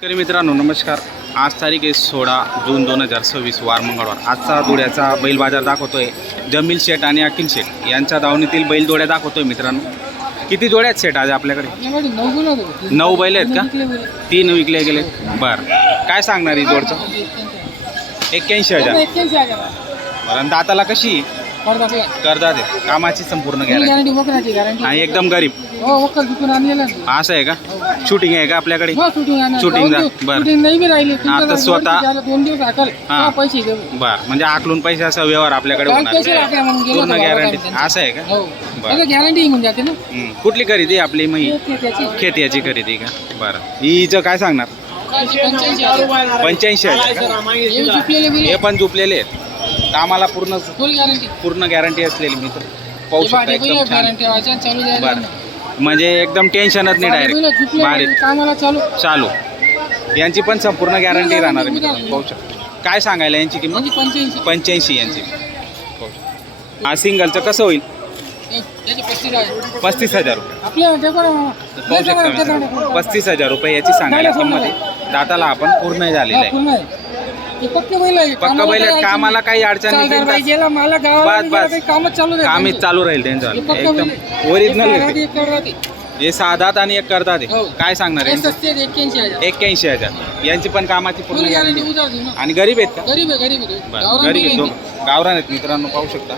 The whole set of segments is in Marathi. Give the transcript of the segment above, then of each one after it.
शेतकरी मित्रांनो नमस्कार. आज तारीख आहे 16 जून 2026 वार मंगळवार. आजचा जोड्याचा बैल बाजार दाखवतोय जमील शेठ आणि अखिल शेठ यांच्या दावणीतील बैल जोड्या दाखवतोय मित्रांनो. किती जोड्या आहेत शेठ आज आपल्याकडे? 9 बैल आहेत का? 3 विकले गेले. बरं, काय सांगणार ही जोडचं? 81,000. बरं, आणि दाताला कशी करतात आहे? कामाची संपूर्ण गॅरंटी आणि एकदम गरीब असं आहे का? शूटिंग आहे का आपल्याकडे? शूटिंग बरं. आता स्वतः बरं, म्हणजे आकलून पैसे असा व्यवहार आपल्याकडे होणार पूर्ण गॅरंटी असं आहे का? बरं, गॅरंटी होऊन जाते ना. कुठली खरेदी आपली मग? खेत्याची खरेदी का? बरं, हिचं काय सांगणार? 85,000. हे पण झुपलेले आहेत. कामाला पूर्ण गॅरंटी असलेली मित्र पाहू शकता. एकदम छान. बरं, म्हणजे एकदम टेन्शनच नाही. डायरेक्ट बारीक चालू यांची पण संपूर्ण गॅरंटी राहणार आहे मित्रांनो. पाहू शकता. काय सांगायला यांची किंमत? 85 यांची. हा सिंगलचं कसं होईल? 35,000 रुपये. पाहू शकता मित्रांनो, 35,000 रुपये याची सांगायला किंमत आहे. दाताला आपण पूर्ण झालेलं आहे. पक्का बैल कामाला काही अडचण नाही. कामच चालू राहील त्यांचं. एकदम ओरिजिनल. हे 6 दात आणि 1 करतात. काय सांगणार आहे? 81,000 यांची पण कामाची पूर्ण गॅरंटी. आणि गरीब आहेत का? गरीब आहेत. गावरान आहेत मित्रांनो. पाहू शकता.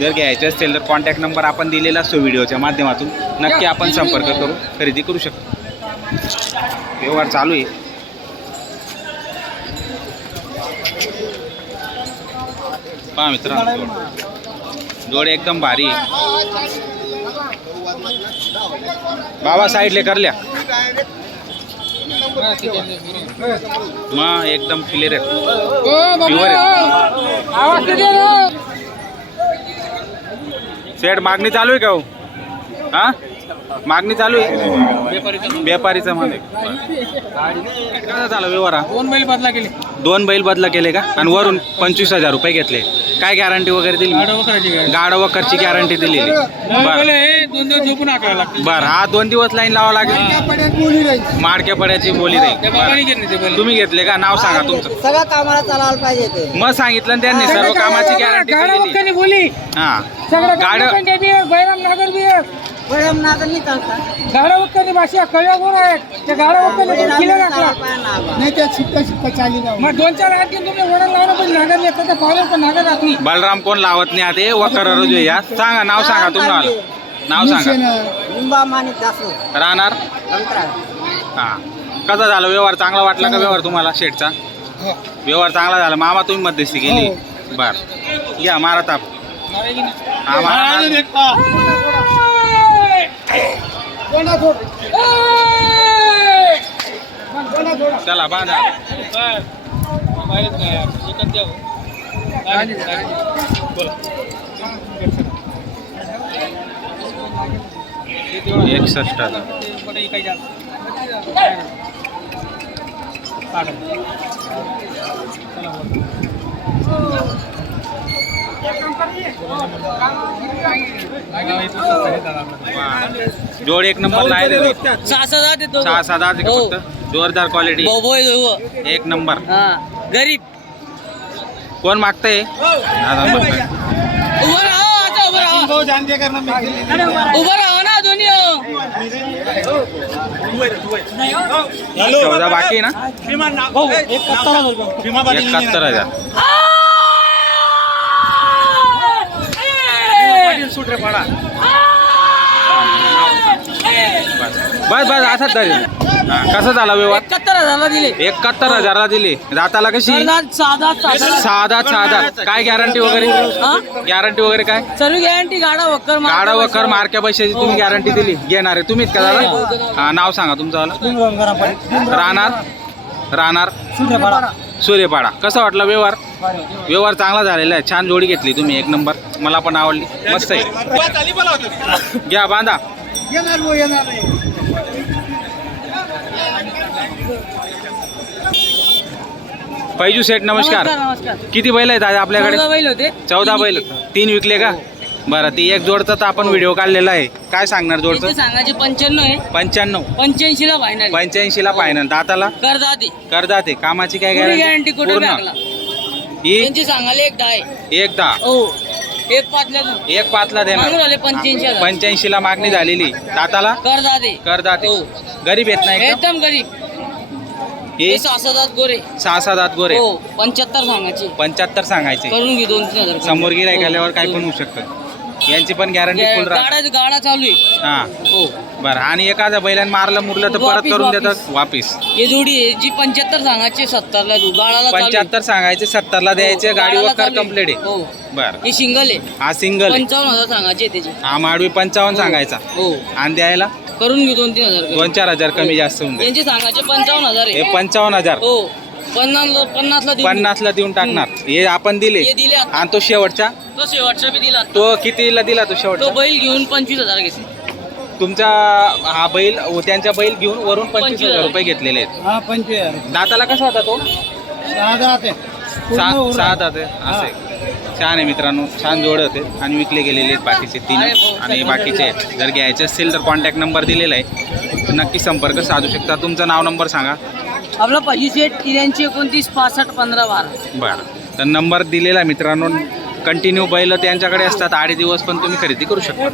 जर घ्यायचे असेल तर कॉन्टॅक्ट नंबर आपण दिलेला असतो व्हिडिओच्या माध्यमातून. नक्की आपण संपर्क करू खरेदी करू शकतो. व्यवहार चालू आहे. पहा मित्रांनो, जोडे एकदम भारी आहे. बाबा साईडले करल्या मग एकदम क्लिअर आहे. प्युअर आहे. सेट मागणी चालू आहे का हो? हा, मागणी चालू आहे. व्यापारीचा माल आहे. काय झालं व्यवहार? 2 बैल बदला केले का? आणि वरून 25,000 रुपये घेतले. काय गॅरंटी वगैरे दिली? गाडा वखरची गॅरंटी दिलेली. बरं, हा 2 दिवस लाईन लावा लागेल. माडक्या पड्याची बोली राहील. तुम्ही घेतले का? नाव सांगा तुमचं. सगळं कामाला चालायला पाहिजे. मग सांगितलं त्यांनी सर्व कामाची गॅरंटी दिलेली. हा, गाड्या भाषा कळ्या कोण आहे त्या गाड्या बलराम कोण लावत नाही आता. वकर रजू या. सांगा नाव सांगा तुम्हाला. नाव सांगा. राहणार. हा, कसा झाला व्यवहार? चांगला वाटला का व्यवहार तुम्हाला शेठचा? व्यवहार चांगला झाला. मामा तुम्ही मध्यस्थी केली. बर, या मारा ताप. हा, मारा. चला बांधा. एक 61. जोड एक नंबर नाही. 6-7 फक्त. जोरदार क्वालिटी. एक नंबर. गरीब कोण मागतंय? उभं राहा ना दोन्ही. 14 बाकी ना. 71,000. बस असाच तरी. कसा झाला व्यवहार? 71,000 दिले. 71,000 दिले. दाताला कशी? 6 दात. काय गॅरंटी वगैरे? गॅरंटी वगैरे काय? सर्व गॅरंटी. गाडा वकर मार्क्या पैशाची तुम्ही गॅरंटी दिली. घेणार आहे तुम्हीच का दादा? हा, नाव सांगा तुमचं. राहणार सूर्यपाडा. कसा वाटला व्यवहार? व्यवहार चांगला झालेला आहे. छान जोडी घेतली तुम्ही. एक नंबर. मला पण आवडली. मस्त आहे. घ्या बांधा. पैजू सेठ नमस्कार. किती बैल आहेत आज आपल्याकडे? 14 बैल. 3 विकले का? बरं ती एक जोडचं तर आपण व्हिडिओ काढलेला आहे. काय सांगणार जोडचं? त्यांचे सांगायचे 95 आहे. 95. 85 ला फायनल. 85ला फायनल. दाताला करदाती. करदाते. कामाची काय गॅरंटी गॅरंटी? कुठे टाकला. ही त्यांची सांगायला एक 10 आहे. 1-10. हो एक 5 ला देऊ. 1-5ला देणार. 85,000. 85ला मागणी झालेली. दाताला करदाते. करदाते. हो गरीब येत नाही एकदम. एकदम गरीब. हे हे 6 गोरे. 6 दात गोरे. हो 75 सांगायचे. 75 सांगायचे. करून घे 2-3 हजार. समोर गिराईक आल्यावर काय पण होऊ शकतं. यांची पण गॅरंटी फुल राहते. गाडा चालू आहे. हा हो बरं. आणि एखाद्या बैलांनी मारलं मुरलं तर परत वापिस, करून वापिस. देतात वापिस. हे जोडी आहे जी 75 सांगायचे 70 ला देऊ. गाळाला चालू आहे. 75 सांगायचे 70ला द्यायचे. हो, गाडीवर गाळाला कर चालू आहे. कंप्लीट आहे. हो बरं. हे सिंगल आहे. हा सिंगल आहे. 55,000 सांगायचे त्याचे. हा माडवी 55 सांगायचा. हो आणि द्यायला करून घेऊ 2-3 हजार. 2-4 हजार कमी जास्त होऊन जाईल. यांचे सांगायचे 55,000 हे आहे. 55,000. हो 50 ला देऊ. 50ला देऊन टाकणार. हे आपण दिले. हे दिले आता. आणि तो शेवटचा तो शेवटचा बी दिला. तो कितीला दिला तो तो शेवटचा? बैल घेऊन 25,000 घेतले. तुमचा हा बैल त्यांच्या बैल घेऊन वरून 25,000 रुपये घेतलेले आहेत. हा 25,000. दाताला कसा होता तो? 6 दात आहे. पूर्ण 6 दात आहे. असे छान आहे मित्रांनो. छान जोड होते आणि विकले गेलेले आहेत बाकीचे 3. आणि बाकीचे जर घ्यायचे असतील तर कॉन्टॅक्ट नंबर दिलेला आहे. तर नक्की संपर्क साधू शकता. तुमचं नाव नंबर सांगा. आपला 85 29 65 15 12. बरं. तर नंबर दिलेला आहे मित्रांनो. कंटिन्यू बैल त्यांच्याकडे असतात 8 दिवस पण तुम्ही खरेदी करू शकता.